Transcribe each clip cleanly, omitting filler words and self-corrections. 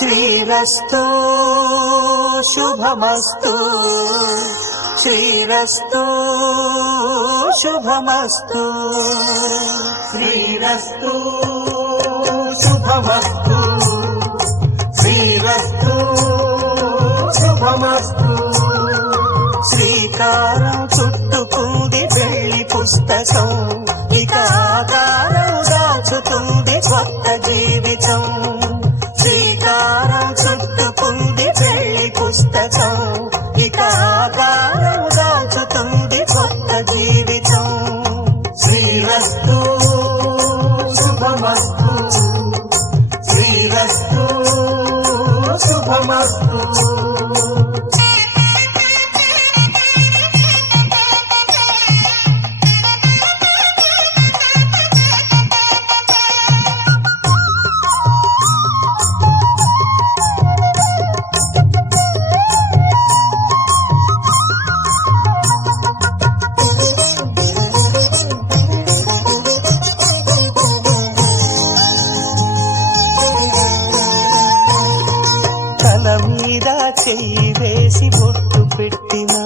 శ్రీరస్తు శుభమస్తు శ్రీరస్తు శుభమస్తు శ్రీరస్తు శుభమస్తు శ్రీరస్తు శుభమస్తు శ్రీకారం చుట్టుకుంది పెళ్లి పుస్తకం ఇక ఆకారం దాచుతుంది కొత్త జీవితం శ్రీకారం చుట్టుకుంది పెళ్లి పుస్తకం ఇక ఆకారం దాచుతుంది కొత్త జీవితం శ్రీరస్తు శుభమస్తు శ్రీరస్తు శుభమస్తు చెయ్యి వేసి బొట్టు పెట్టినా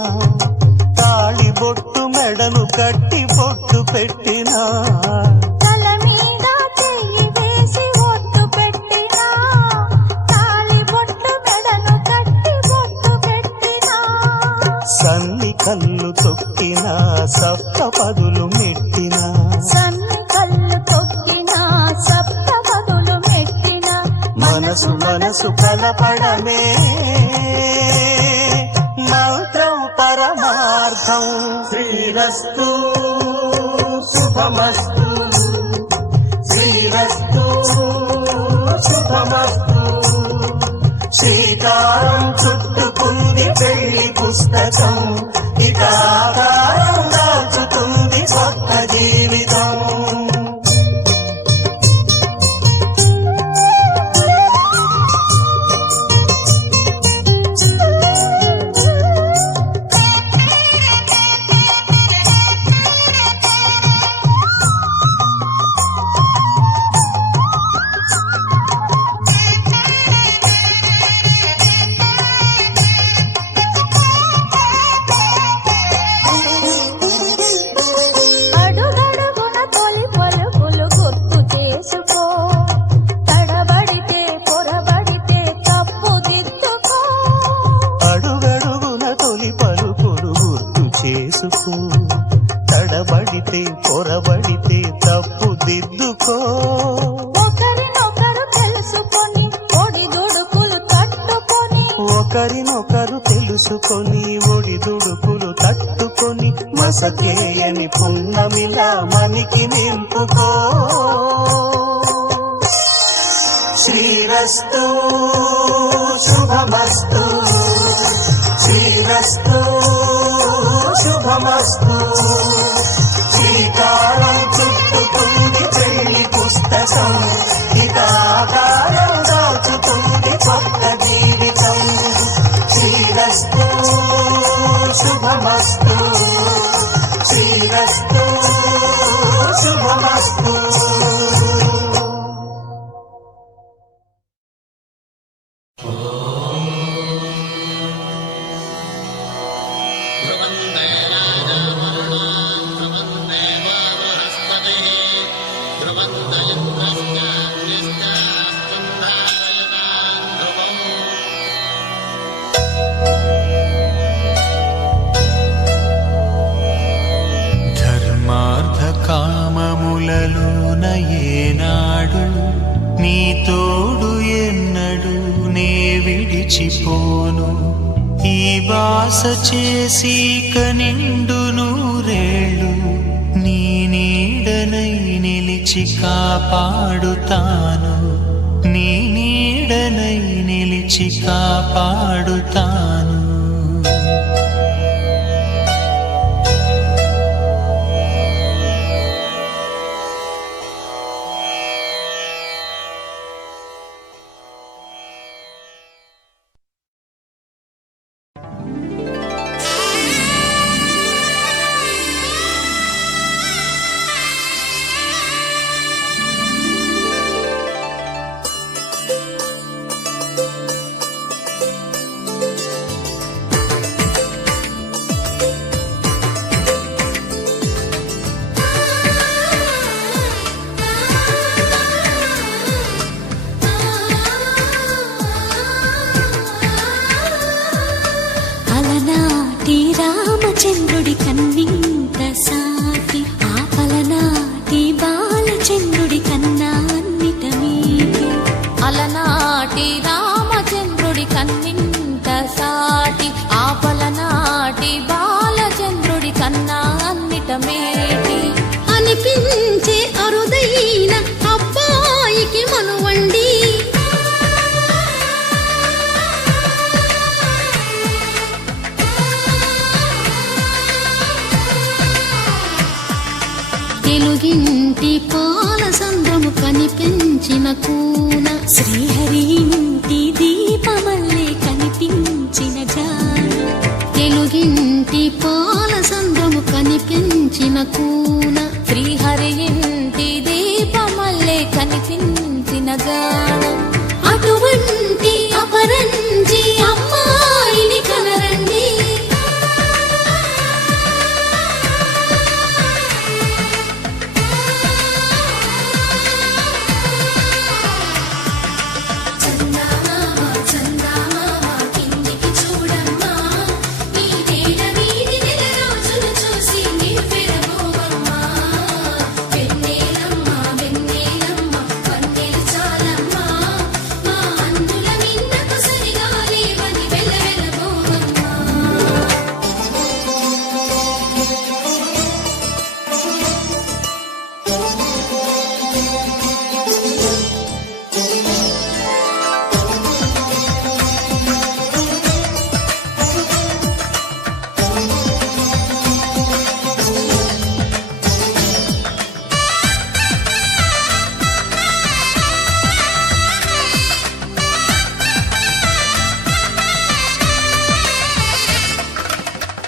తాళి బొట్టు మెడను కట్టి బొట్టు పెట్టినా తల మీద చెయ్యి వేసి బొట్టు పెట్టినా తాళి బొట్టు మెడను కట్టి బొట్టు పెట్టినా సన్ని కళ్ళు తొక్కినా సప్త పదులు మెట్టినా సన్ని కళ్ళు తొక్కినా సప్త పదులు మెట్టినా మనసు మనసు కలపడమే మంత్రం పరమార్థం శ్రీరస్తు శుభమస్తు శ్రీరస్తు శుభమస్తు శ్రీకారం చుట్టుకుంది పెళ్లి పుస్తకం ఇక ఆకారం దాచుతుంది కొత్త జీవితం తడబడితే పొరబడితే తప్పు దిద్దుకో ఒకరినొకరు తెలుసుకొని ఒడిదుడుకులు తట్టుకొని ఒకరినొకరు తెలుసుకొని ఒడిదుడుకులు తట్టుకొని మసకేయని పున్నమిలా మనికి నింపుకో శ్రీరస్తు శుభమస్తు శ్రీరస్తు శుభమస్తు శ్రీకారం చుట్టుకుంది పెళ్లి పుస్తకం ఇక ఆకారం దాచుతుంది కొత్త జీవితం శ్రీరస్తు శుభమస్తు శ్రీరస్తు శుభమస్తు కామములలోన ఏనాడు నీ తోడు ఎన్నడు నే విడిచిపోను ఈ బాస చేసి కనిండు నూరేళ్ళు నీ నీడనై నిలిచి కాపాడుతాను నీ నీడనై నిలిచి కాపాడుతాను బాలచంద్రుడి కన్నింత సాటి ఆపలనాటి బాలచంద్రుడి కన్నా అన్నిట మీటి అలనాటి రామచంద్రుడి కన్నింత సాటి ఆపలనాటి బాలచంద్రుడి కన్నా అన్నిట మేటి అనిపించే అరుదైన అబ్బాయికి మనువండి తెలుగింటి పాల సంద్రము కనిపించిన కూన శ్రీహరి ఇంటి దీపమల్లే కనిపించిన జాన తెలుగింటి పాల సంద్రము కనిపించిన కూన శ్రీహరి ఇంటి దీపమల్లే కనిపించిన గానం అటువంటి అపరంజి అమ్మాయిని కనరండి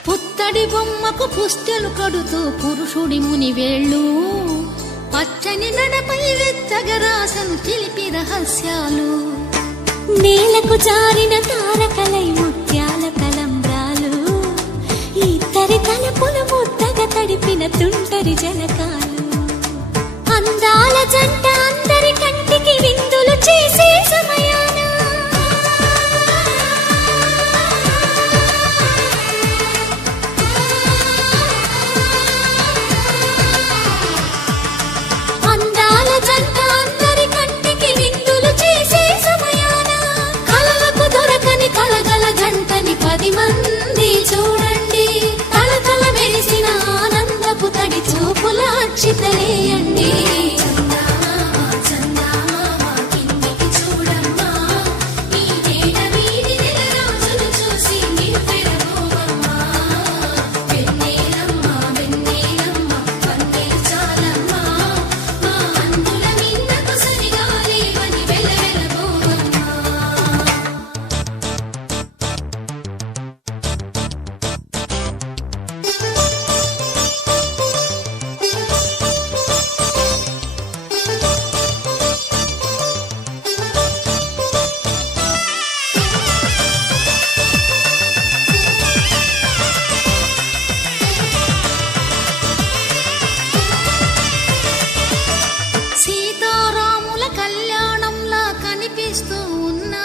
పుత్తడి బొమ్మకు పుస్తెలు కడుతూ పురుషుడి ముని వేళ్ళు పచ్చని నడపై వెచ్చగరాసను చిలిపి రహస్యాలు నేలకు జారిన తారకలై ముత్యాల తలంబ్రాలు ఇద్దరి తలపులు ముద్దగా తడిపిన తుంటరి జలకాలు అందాల జంట అందరి కంటికి విందులు చేసే సమయాన అందాల జంట అందరి కంటికి విందులు చేసే సమయాన కలలకు దొరకని కలగల జంటని 10 మంది చూడండి తలతల మెరిసిన ఆనందపు తడి చూపుల అక్షితలేయండి సీతారాముల కళ్యాణంలా కనిపిస్తూ ఉన్నా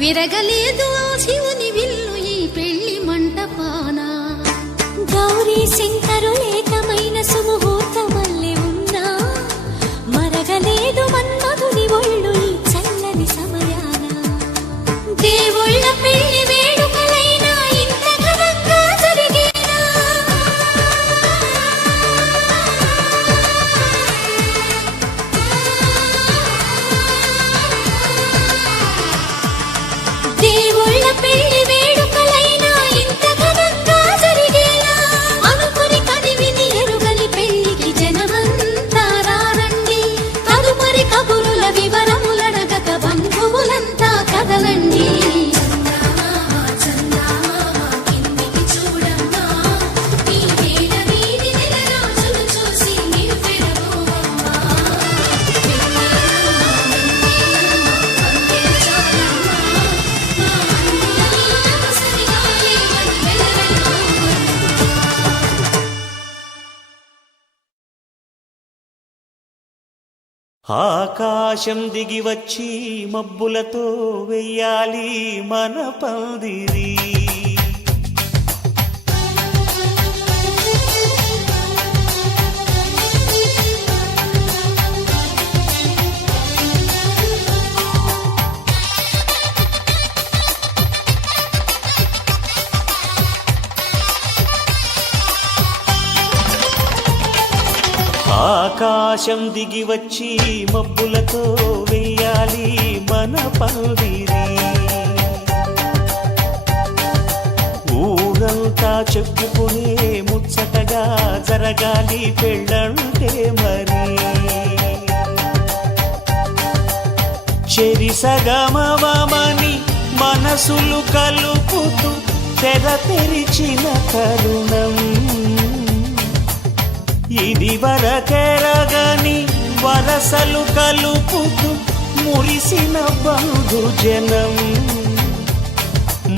విరగలేదు ఆ శివుని విల్లు ఈ పెళ్లి మంటపాన గౌరీ శంకరు ఏకమైన సుముహూర్తమల్లె ఉన్నా మరగలేదు మన్మధుని ఒళ్ళు ఈ చల్లని సమయాన దేవుళ్ళ పెళ్లి వేడుకలైనా ఇంత ఘనంగా జరిగేనా దేవుళ్ళ పెళ్లి వేడుకలైనా ఇంత ఘనంగా జరిగేలా అనుకుని కదివిని ఎరుగని పెళ్లికి జనమంతా రారండి తదుపరి కబురుల వివరములడగక బంధువులంతా కదలండి ఆకాశం దిగి వచ్చి మబ్బులతో వెయ్యాలి మన పందిరి ఆకాశం దిగి వచ్చి మబ్బులతో వెయ్యాలి మన పందిరి. ఊరంతా చెప్పుకునే ముచ్చటగా జరగాలి పెళ్ళంటే మరి. చెరిసగమవమని మనసులు కలుపుతూ తెర తెరిచిన తరుణం. ఇది వరకెరగని వరసలు కలుపుతూ మురిసిన బంధుజనం.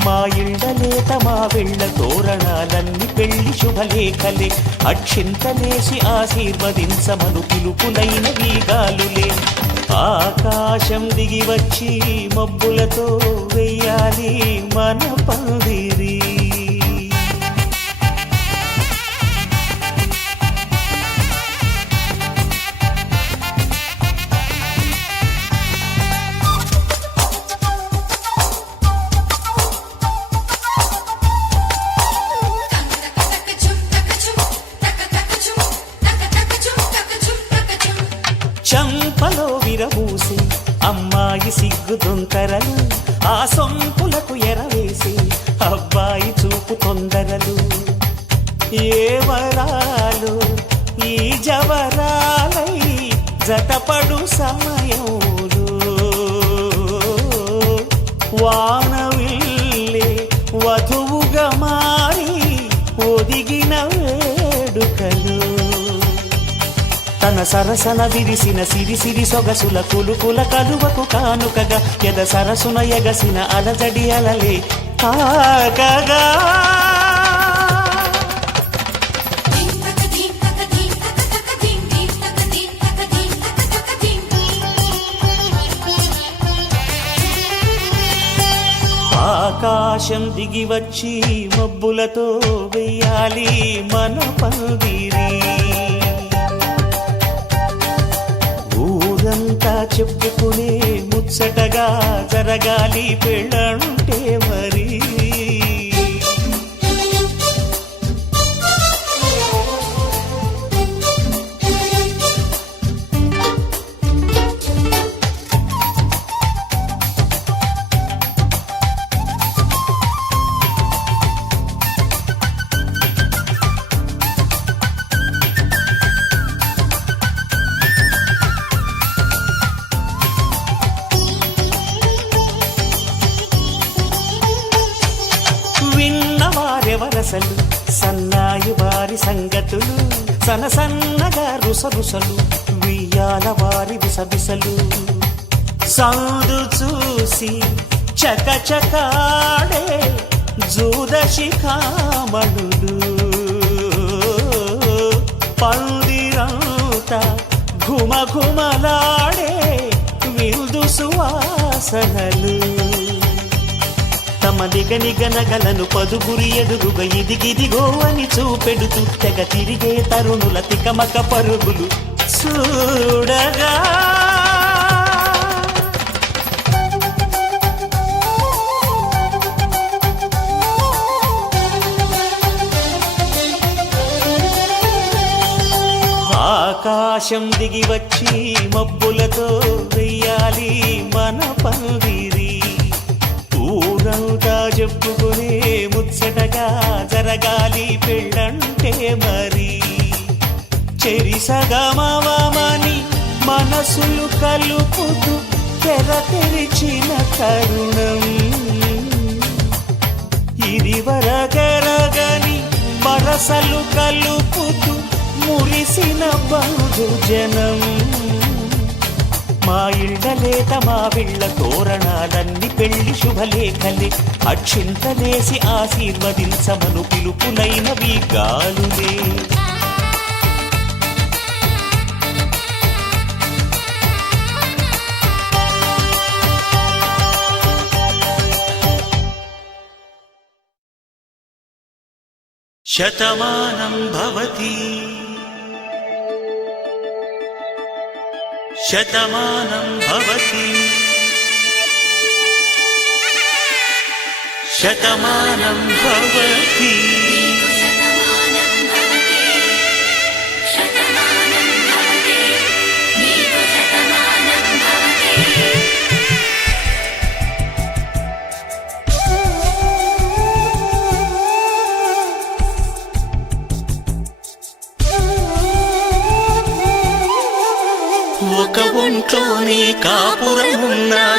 మా ఇళ్ళలేత మా వెళ్ళ తోరణాలన్నీ పెళ్లి శుభలేఖలే. అక్షింతలేసి ఆశీర్వదించమను పిలుపులైన వీగాలులే. ఆకాశం దిగి వచ్చి మబ్బులతో వెయ్యాలి మన పందిరి. చంపలో విరబూసి అమ్మాయి సిగ్గు దొంతరలు. ఆ సొంపులకు ఎరవేసి అబ్బాయి చూపు తొందరలు. ఏ వరాలు ఈ జవరాలై జతపడు సమయంలో. వానవిల్లే వధువుగా మారి ఒదిగిన వేడుకలు. తన సరసన విరిసిన సిరిసిరి సొగసుల కులుకుల కలువకు కానుకగా ఎద సరసున ఎగసిన అలజడి అలలే తాకగా. ఆకాశం దిగి వచ్చి మబ్బులతో వెయ్యాలి మన పందిరి. ఊరంతా చెప్పుకునే ముచ్చటగా జరగాలి పెళ్ళంటే మరి. విన్నవారెవరసలు సన్నాయి వారి సంగతులు. సనసన్నగా రుసరుసలు వియ్యాల వారి విసబిసలు. సౌదు చూసి చకచకాడే జూదశిఖామణులు. పందిరంతా ఘుమఘుమలాడే విందు సువాసనలు. తమ నిగనిగనగలను పదుగురి ఎదురుగా ఇదిగిదిగో అని చూపెడుతూ తెగ తిరిగే తరుణుల తికమక పరుగులు చూడగా. ఆకాశం దిగి వచ్చి మబ్బులతో వెయ్యాలి మన పందిరి. ఊరంతా చెప్పుకునే ముచ్చటగా జరగాలి పెళ్ళంటే మరి. చెరిసగమవమని మనసులు కలుపుతూ తెర తెరిచిన తరుణం. ఇది వరకెరగని వరసలు కలుపుతూ మురిసిన బంధుజనం. మా ఇళ్ళలేత మా విళ్ళ తోరణాలన్నీ పెళ్లి శుభలేఖలే. అక్షింతలేసి ఆశీర్వదించమను పిలుపులైన వీగాలులే. శతమానం భవతి శతమానం భవతి శతమానం భవతి. శతమానం భవతి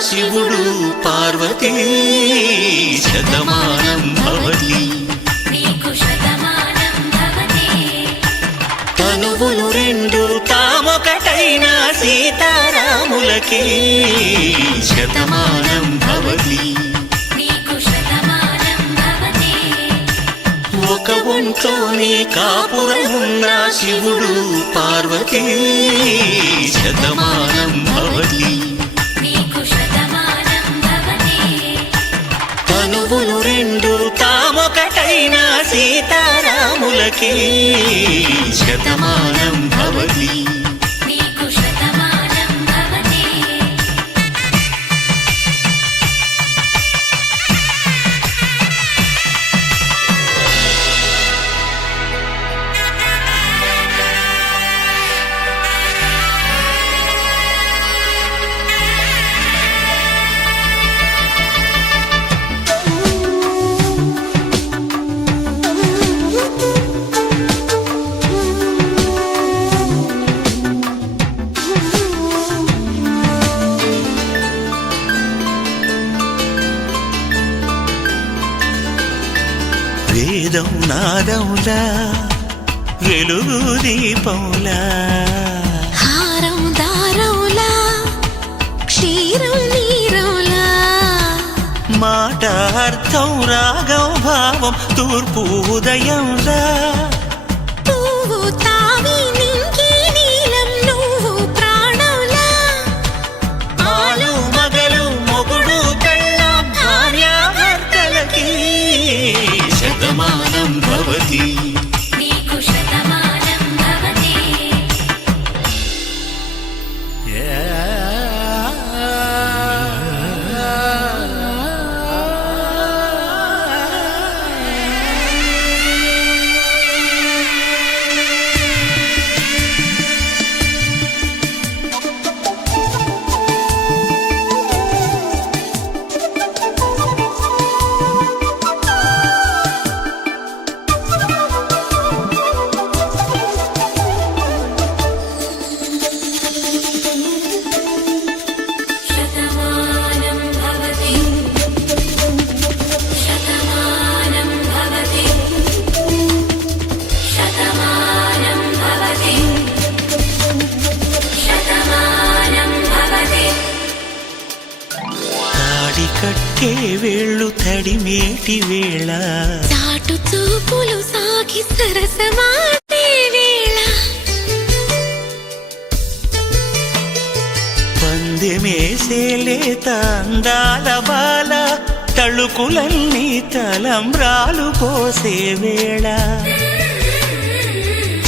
శివుడు పార్వతీ శతమానం భవతి నీకు శతమానం భవతి తనువులు రెండు తామొకటైన సీతారాములకి శతమానం భవతి నీకు శతమానం భవతి ఒక ఒంట్లోనే కాపురమున్న శివుడు పార్వతీ శతమానం భవతి నీకు శతమానం భవతి తనువులు రెండు తామొకటైన సీతారాములకి శతమానం భవతి నీకు శతమానం భవతి వేదం నాదములా వెలుగు దీపంలా హారం దారంలా క్షీరం నీరంలా మాట అర్థం రాగం భావం తూర్పు ఉదయంలా పువ్వు తావి నింగి నీలం నువ్వు ప్రాణంలా ఆలు మగలు మొగుడు పెళ్ళాం భార్యాభర్తలకి శతమానం భవతి నీకు శతమానం భవతి శతమానం భవతి శతమానం భవతి శతమానం భవతి శతమానం భవతి తాడి కట్టే వేళ్ళు తడిమేటి వేళ చాటు చూపులు సాగి సరసమాడే వేళ పందెమేసేలేత అందాల బాల తళుకులన్నీ తలంబ్రాలు పోసే వేళ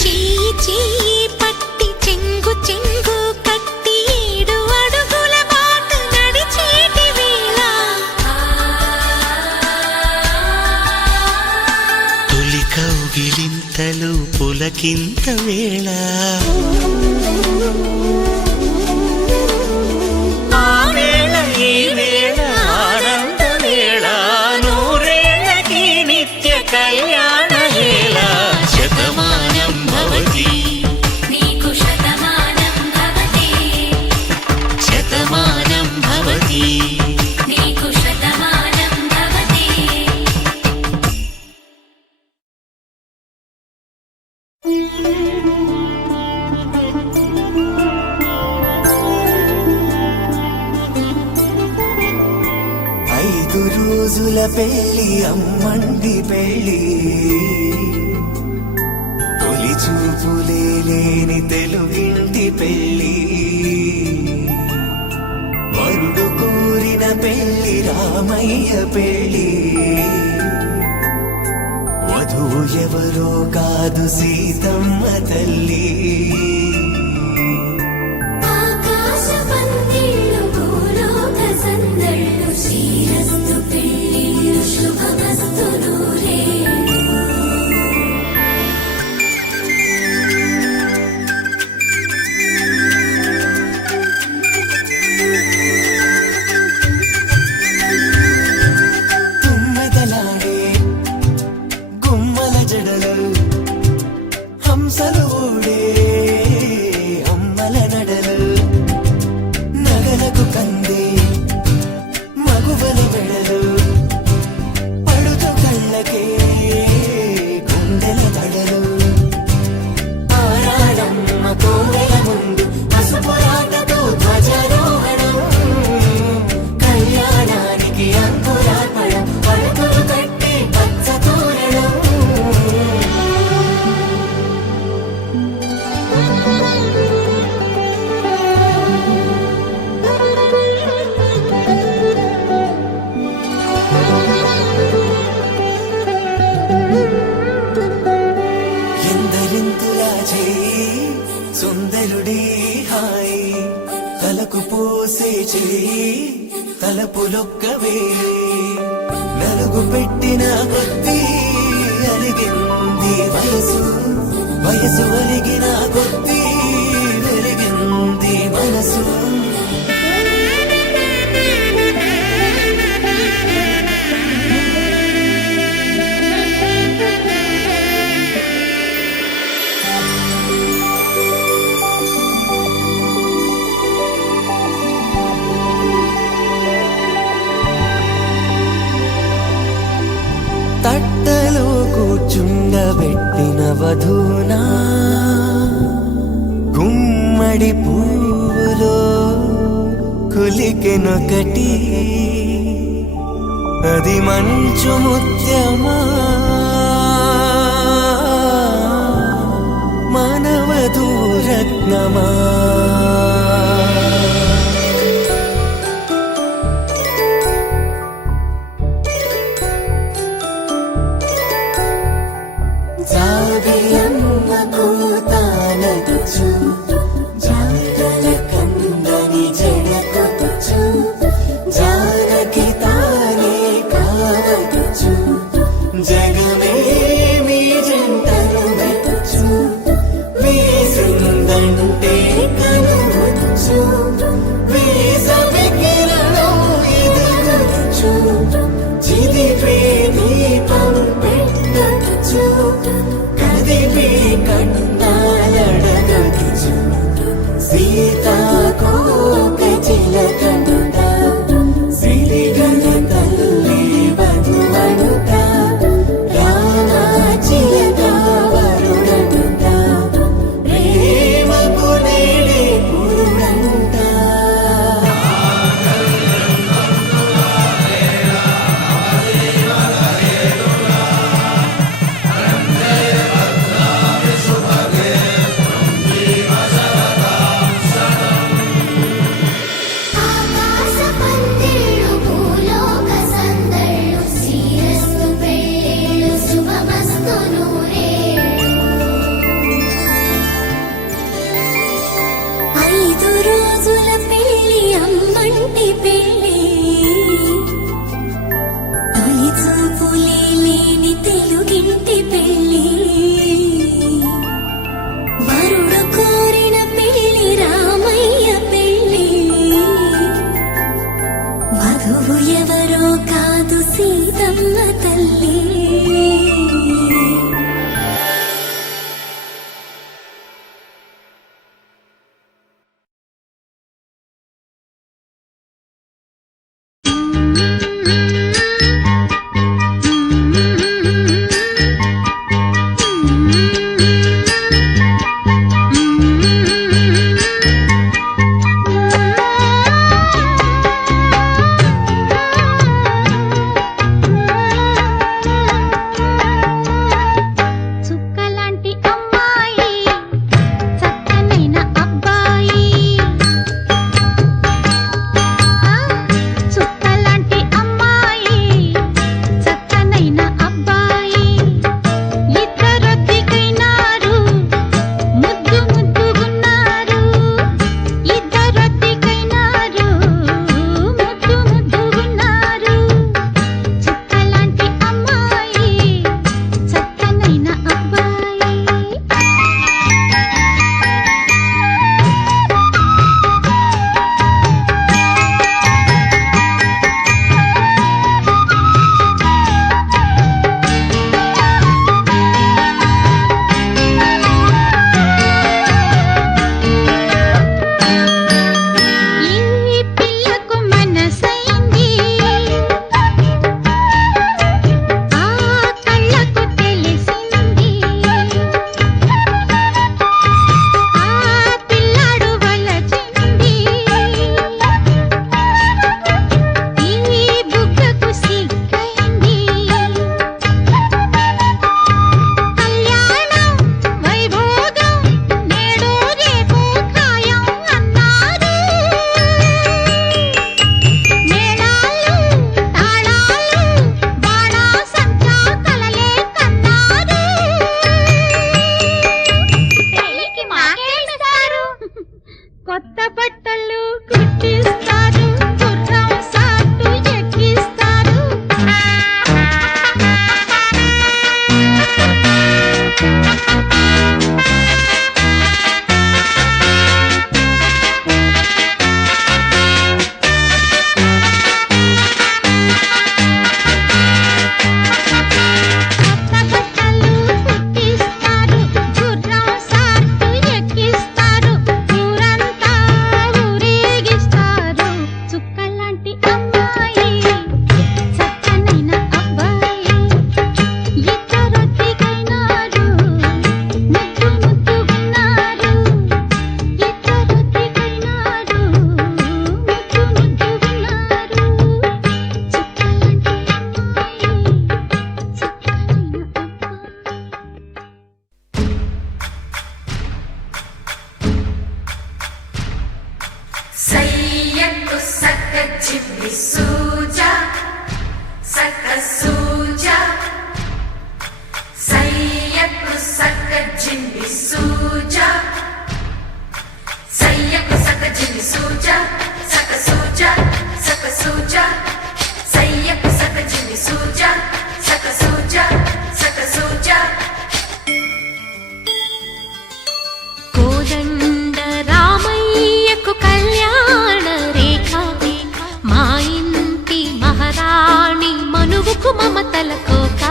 చెయ్యి చెయ్యి పట్టి చెంగు చెంగు కట్టి 7 అడుగుల బాట నడిచేటి వేళ తొలి కౌగిలింతలు పులకింత వేళ ఆ వేళ ఈ వేళ ఆనంద వేళ నూరేళ్ళకి నిత్య కళ్యాణ వేళ శతమానం భవతి నీకు శతమానం భవతి శతమానం భవతి నీకు శతమానం భవతి 5 రోజుల పెళ్లి అమ్మండి పెళ్లి తొలి చూపులే లేని తెలుగింటి పెళ్లి వరుడు కోరిన పెళ్లి రామయ్య పెళ్లి వధువు ఎవరో కాదు సీతమ్మ తల్లి ఆకాశ పందిళ్ళు భూలోక సందళ్ళు శ్రీరస్తు పెళ్ళిళ్ళు శుభమస్తు నూరేళ్ళు తుమ్మెదలాడే గుమ్మల జడలు హంసలు ఓడే వలపులొక్కవే నలుగు పెట్టిన కొద్దీ అలిగింది వయసు వయసు అలిగిన కొద్దీ వెలిగింది మనసు తట్టలో కూర్చుండబెట్టిన వధూనా గుమ్మడి పువ్వులో కులికెనొకటి అది మంచు ముత్యమా మానవధూ రత్నమా జాబిలమ్మ కూతానదుచు జాడల కందని జడకొదుచు జానకి తానే కావదుచు జగమే మీ జంటను వెతుచు వేసిందంటే కనువదుచు వేసవి కిరణం ఎదుగుచు చిదిపే దీపం పెట్టదుచు కదిపే కన్నాలడగదుచు సీతాకోక చిలకనుట సిరిగల తల్లి వధువనుట రామా చిలక వరుడనుట ప్రేమకు నేడే పురుడంట ఆకాశ పందిళ్ళు భూలోక సందళ్ళు శ్రీరస్తు పెళ్ళిళ్ళు శుభమస్తు నూరేళ్ళు 5 రోజుల పెళ్ళి అమ్మంటి పెళ్ళి తొలి చూపులే లేని తెలుగింటి పెళ్ళి వరుడు కోరిన పెళ్ళి రామయ్య పెళ్ళి వధువు ఎవరో కాదు సీతమ్మ తల్లి సూజా సక సూజా సయ్యకు సక జిండి సూజా సయ్యకు సక జిండి సూజా సక సూజా సక సూజా సయ్యకు సక జిండి సూజా సక సూజా సక సూజా కోదండ రామయ్యకు కళ్యాణ రేఖ మా ఇంటి మహారాణి మనువుకు మమతల కోక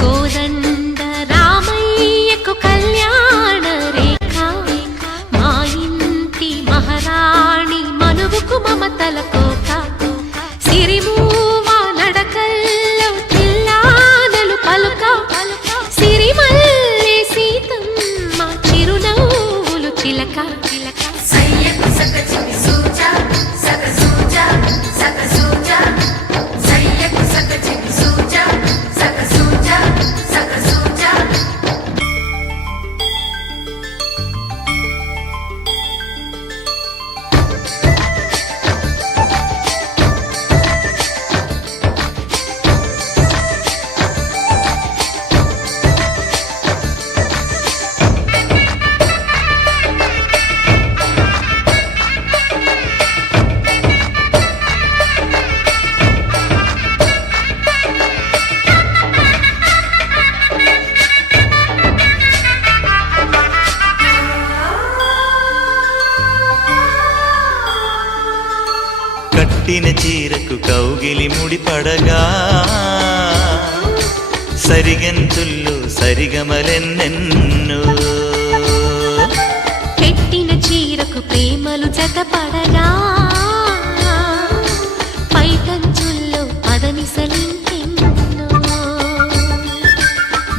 కోదండ రామయ్యకు కళ్యాణ రేఖ మా ఇంటి మహారాణి మనువుకు మమతల కోక సిరిమూవా నడకల్లో తిల్లానలు పలుక సిరిమల్లె సీతమ్మ చిరునవ్వులు చిలక చిలక సయ్యకు సక జిండి సూజా సక సూజా సక సూజా సయ్యకు సక జిండి సూజా సక సూజా సక సూజా కట్టిన చీరకు కౌగిలి ముడిపడగా సరిగంతుల్లో సరిగమలెన్నెన్నో పెట్టిన చీరకు ప్రేమలు జతపడగా పైకంచుల్లో పదనిసలింకెన్నో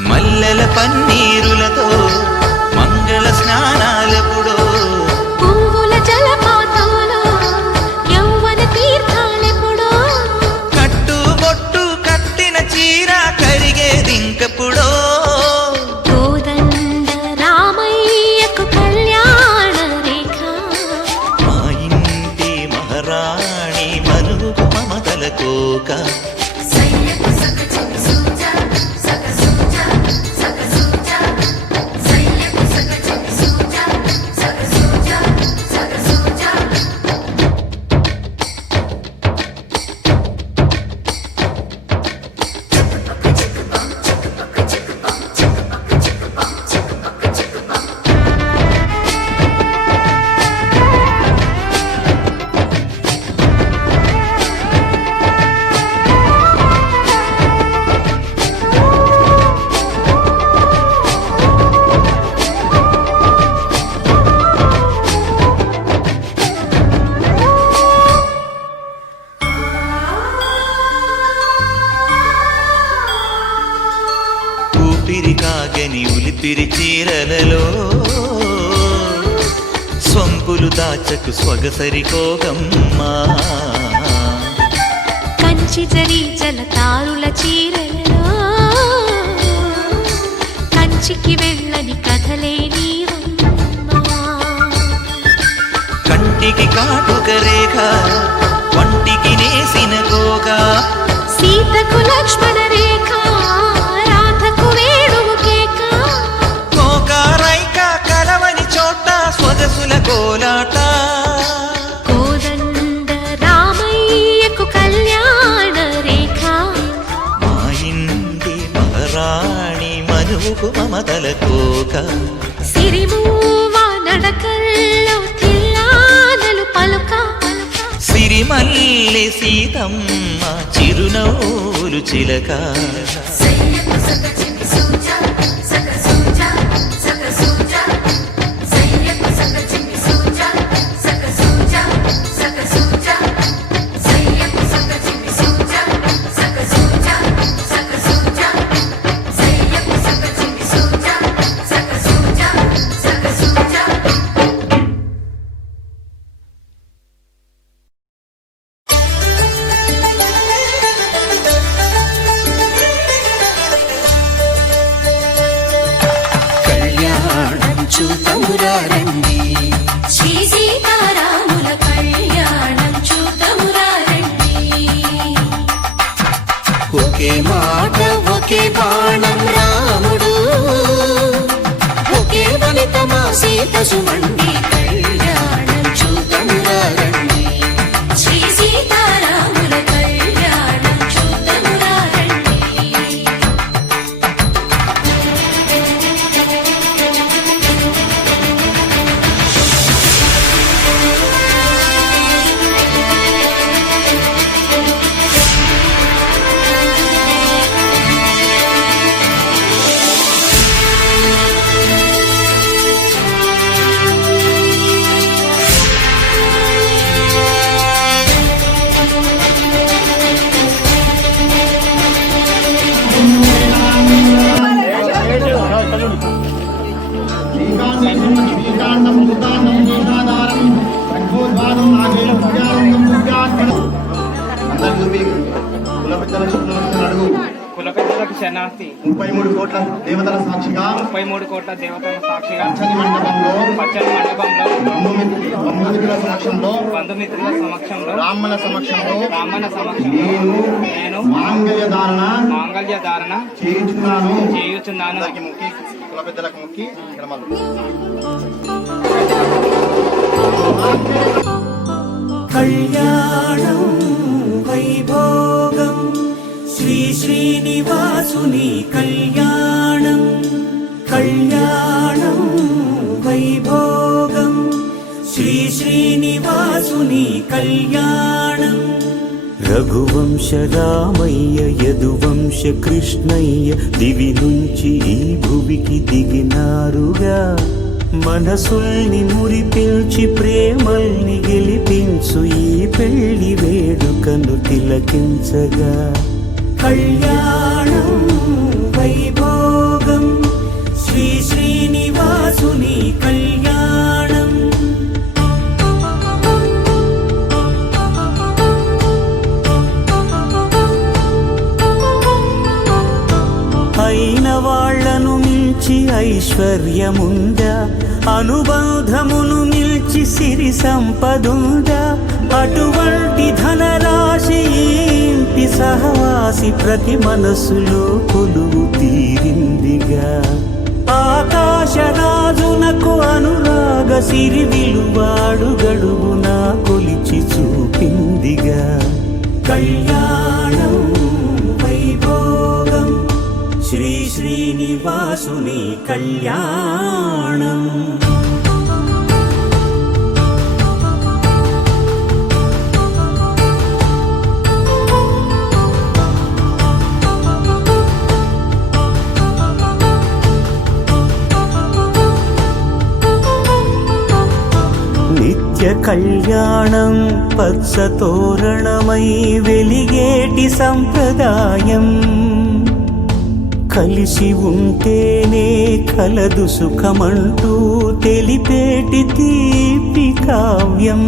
మల్లెల పన్నీరులతో మంగళ స్నానాలెప్పుడో పువ్వుల జలపాతంలో యౌవన తీర్థాలెప్పుడో కట్టుబొట్టు కట్టిన చీర కరిగేదింకప్పుడో కోదండ రామయ్యకు కళ్యాణ రేఖ మా ఇంటి మహారాణి మనువుకు మమతల కోక సయ్యకు సక జిండి సూజా సక సూజా సక సూజా సయ్యకు సక జిండి సూజా సక సూజా సక సూజా ఊపిరి కాగని ఉలిపిరి చీరలలో స్వంపులు దాచకు స్వగసరి కోగమ్మా కంచి జరి జలతారుల చీరలలో కంచికి వెళ్ళని కథలే నీవమ్మా కంటికి కాటుక రేఖ వంటికి నేసిన కోగా సీతకు లక్ష్మణ రేఖ రాధకు వేణువు కేక కోకారైక కలవని చోట స్వగసుల కోలాట కోదండ రామయ్యకు కళ్యాణ రేఖ మా ఇంటి మహారాణి మనువుకు మమతల కోక సిరిమూవా నడకల్లో తిల్లానలు పలుక సిరిమల్లె సీతమ్మ చిరునవ్వులు చిలక సయ్యకు సక జిండి సూజా సక సూజా సక సూజా సయ్యకు సక జిండి సూజా సక సూజా సక సూజా సయ్యకు సక జిండి సూజా సక సూజా సక సూజా సయ్యకు సక జిండి సూజా సక సూజా సక సూజా కళ్యాణం చూతమురా రండి శ్రీ సీతారాముల కళ్యాణం చూతమురా రండి సంతోషమండి కళ్యాణం చూతమురారండి శ్రీ సీతారాముల కళ్యాణం చూతమురారండి కుల పెద్దలకు శనాస్తి 33 కోట్ల దేవతల సాక్షిగా 33 కోట్ల దేవతల సాక్షిగా పచ్చని మండపంలో బంధుమిత్రుల సమక్షంలో బ్రాహ్మణ సమక్షంలో నేను మాంగళ్య ధారణ చేయుచున్నాను అందరికీ ముక్కి కుల పెద్దలకు ముక్కి క్రమాలు కళ్యాణం వైభోగం శ్రీ శ్రీనివాసుని కళ్యాణం కళ్యాణం వైభోగం శ్రీ శ్రీనివాసుని కళ్యాణం రఘువంశ రామయ్య యదువంశ కృష్ణయ్య దివి నుంచి ఈ భువికి దిగినారుగా మనసుల్ని మురిపించి ప్రేమల్ని గెలిపించు ఈ పెళ్లి వేడుకను తిలకించగా కళ్యాణం వైభోగం శ్రీ శ్రీనివాసుని కళ్యాణం అయిన వాళ్లను మించి ఐశ్వర్యముందా అనుబంధమును మిల్చి సిరి సంపదుందా అటువంటి ధనరాశి ఇంటి సహవాసి ప్రతి మనసులో కొలువు తీరిందిగా ఆకాశరాజునకు అనురాగ సిరి విలువాడు గడుగునా కొలిచి చూపిందిగా కళ్యాణం వైభోగం శ్రీ శ్రీనివాసుని కళ్యాణం నిత్య కళ్యాణం పచ్చ తోరణమై వెలిగేటి సంప్రదాయం కలిసి ఉంటేనే కలదు సుఖమంటూ తెలిపేటి తీపి కావ్యం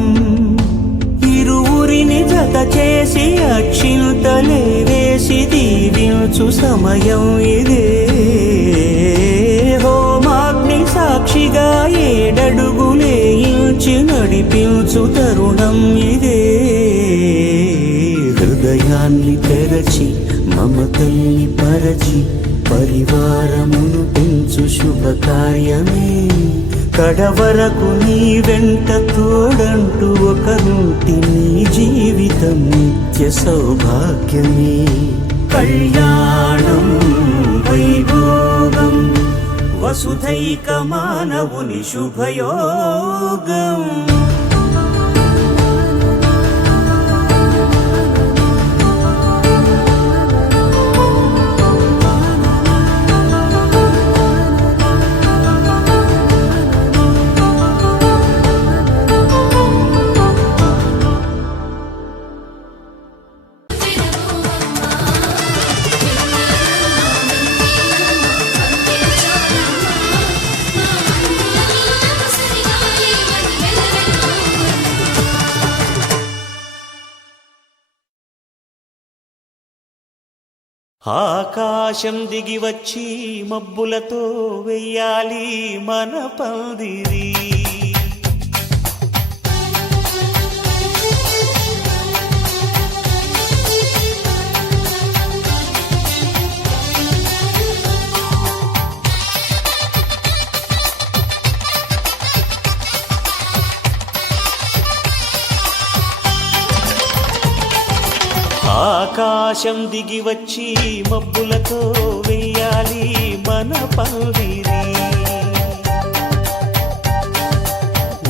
ఇరువురిని జత చేసి అక్షింతలే వేసి దీవించు సమయం ఇదే హోమాగ్ని సాక్షిగా ఏడడుగులే ఇంచి నడిపించు తరుణం ఇదే హృదయాన్ని తెరచి మమతల్ని పరచి పరివారమును పెంచు శుభకార్యమే కడవరకు నీ వెంట తోడంటూ ఒకరుంటి నీ జీవితం నిత్య సౌభాగ్యమే కళ్యాణం వైభోగం వసుధైక మానవుని శుభయోగం ఆకాశం దిగి వచ్చి మబ్బులతో వెయ్యాలి మన పందిరి ఆకాశం దిగి వచ్చి మబ్బులతో వెయ్యాలి మన పందిరి.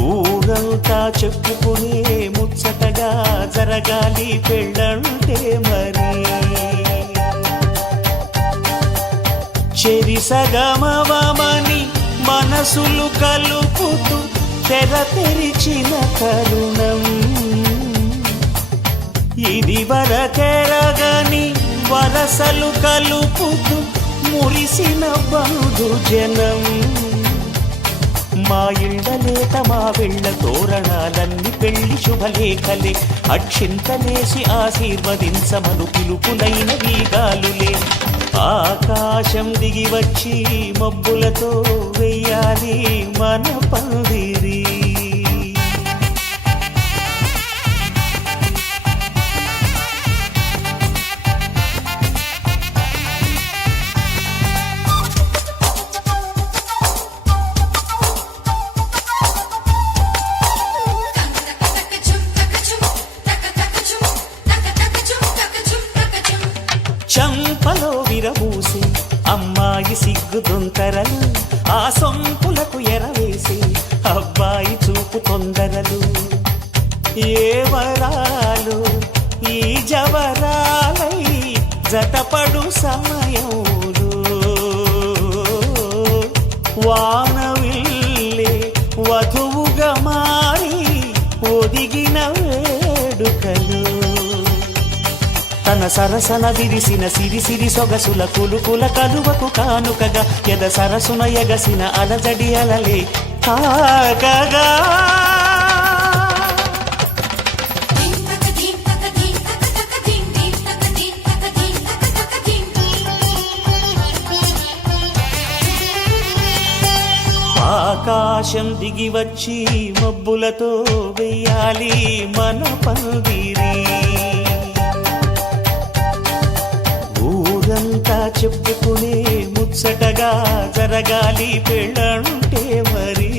ఊరంతా చెప్పుకునే ముచ్చటగా జరగాలి పెళ్ళంటే మరి. చెరిసగమవమని మనసులు కలుపుతూ తెర తెరిచిన తరుణం. ఇది వరకెరగని వరసలు కలుపుతూ మురిసిన బంధు జనం. మా ఇళ్ళలేత మా వెళ్ళ తోరణాలన్నీ పెళ్లి శుభలేఖలే. అక్షింతలేసి ఆశీర్వదించమను పిలుపులైన వీగాలులే. ఆకాశం దిగి వచ్చి మబ్బులతో వెయ్యాలి మన పందిరి. చంపలో విరబూసి అమ్మాయి సిగ్గు దొంతరలు. ఆ సొంపులకు ఎరవేసి అబ్బాయి చూపు తొందరలు. ఏ వరాలు ఈ జవరాలై జతపడు సమయంలో. వానవిల్లే వధువుగా మారి ఒదిగిన వేడుకలు. తన సరసన విరిసిన సిరిసిరి సొగసుల కులుకుల కలువకు కానుకగా ఎద సరసున ఎగసిన అలజడి అలలే తాకగా. ఆకాశం దిగి వచ్చి మబ్బులతో వెయ్యాలి మన పందిరి. ఊరంతా చెప్పుకునే ముచ్చటగా జరగాలి పెళ్ళంటే మరి.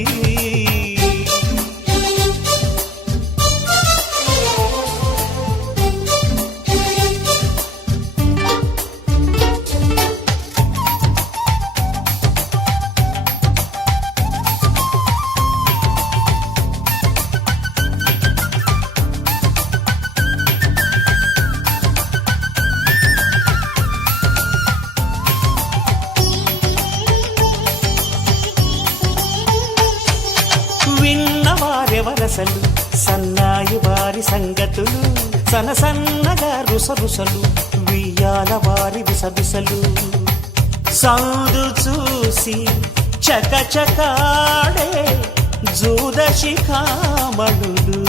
విన్నవారెవరసలు సన్నాయి వారి సంగతులు. సనసన్నగా రుసరుసలు వియ్యాల వారి విసవిసలు. సందు చూసి చకచకాడే జూదశిఖామణులు.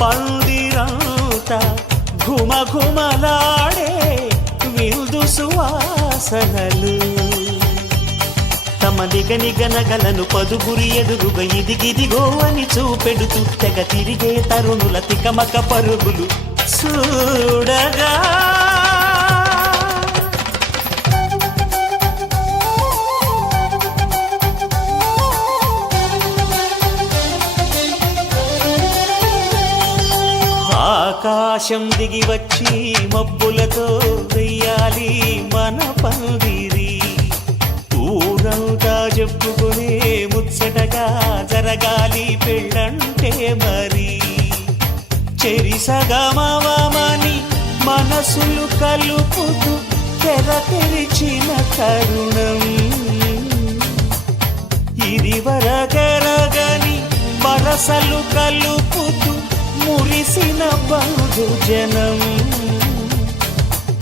పందిరంతా ఘుమఘుమలాడే విందు సువాసనలు. తమ నిగనిగనగలను పదుగురి ఎదురుగా ఇదిగిదిగో అని చూపెడుతూ తెగ తిరిగే తరుణుల తికమక పరుగులు చూడగా. ఆకాశం దిగి వచ్చి మబ్బులతో వెయ్యాలి మన పందిరి. ఊరంతా చెప్పుకునే ముచ్చటగా జరగాలి పెళ్ళంటే మరి. చెరిసగమవమని మనసులు కలుపుతూ తెర తెరిచిన తరుణం. ఇది వరగరగని వరసలు కలుపుతూ మురిసిన బంధు జనం.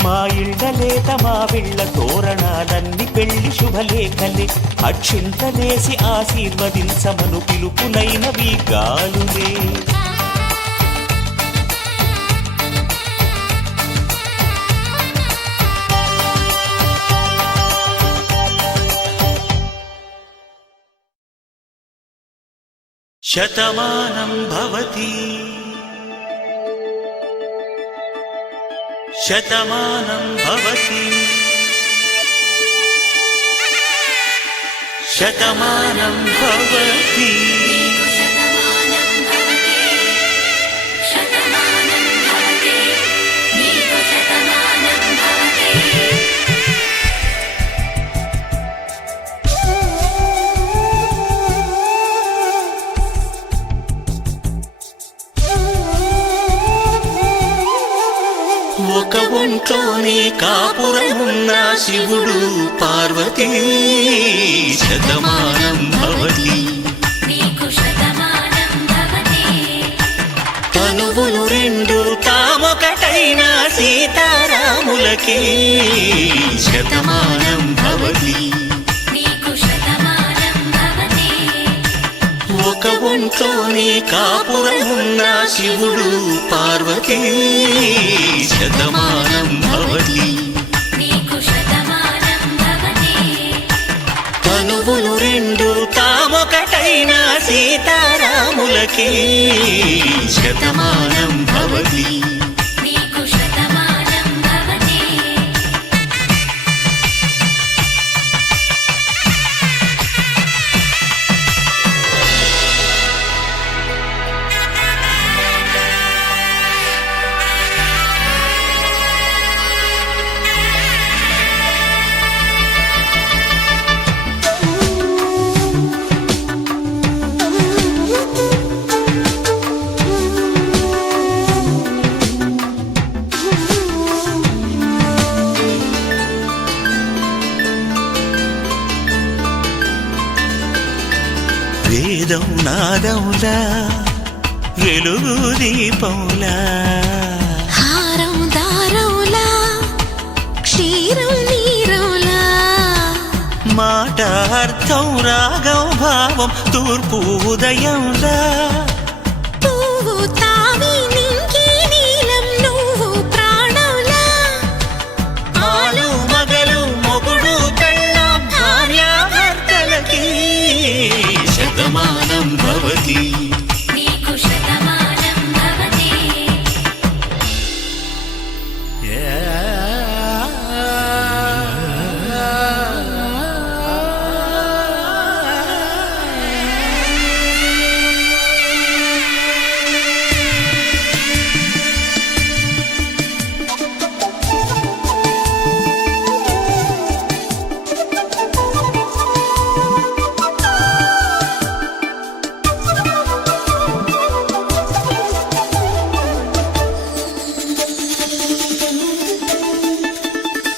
మా ఇళ్ళలేత మా వీళ్ళ తోరణాలన్నీ పెళ్లి శుభలేఖలే. అక్షింతలేసి ఆశీర్వదించమను పిలుపులైనవి గాలులే. శతమానం భవతి శతమానం భవతి శతమానం భవతి శతమానం భవతి శతమానం ఒంట్లోనే కాపురమున్న శివుడు పార్వతీ శతమానం భవతి నీకు శతమానం భవతి తనువులు రెండు తామొకటైన సీతారాములకి శతమానం భవతి నీకు శతమానం భవతి ఒక ఒంట్లోనే కాపురమున్న శివుడు పార్వతీ శతమానం భవతి నీకు శతమానం భవతి తనువులు రెండు తామొకటైన సీతారాములకి శతమానం భవతి నీకు శతమానం భవతి వేదం నాదములా వెలుగు దీపంలా హారం దారంలా క్షీరం నీరంలా మాట అర్థం రాగం భావం తూర్పు ఉదయంలా పువ్వు తావి నింగి నీలం నువ్వు ప్రాణంలా ఆలు మగలు మొగుడు కళ్ళ భార్యాభర్తలకి శతమానం భవతి నీకు శతమానం భవతి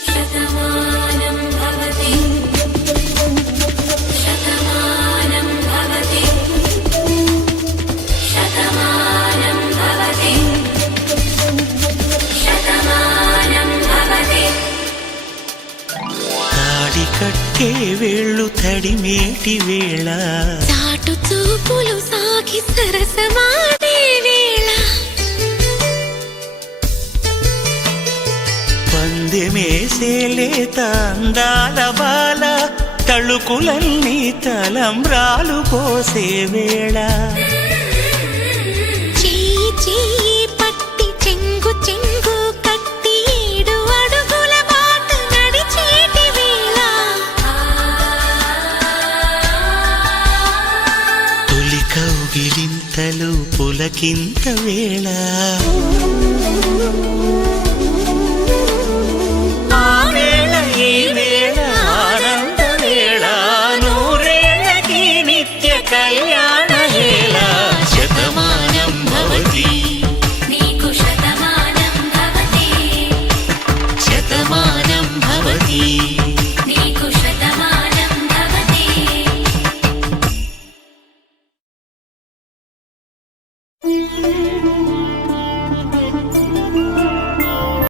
శతమానం భవతి శతమానం భవతి శతమానం భవతి శతమానం భవతి తాడి కట్టే వేళ్ళు తడిమేటి వేళ చాటు చూపులు సాగి సరసమాడే వేళ పందెమేసేలేత అందాల బాల తళుకులన్నీ తలంబ్రాలు పోసే వేళ చెయ్యి చెయ్యి పట్టి చెంగు చెంగు కట్టి 7 అడుగుల బాట నడిచేటి వేళ తొలి కౌగిలింతలు పులకింత వేళ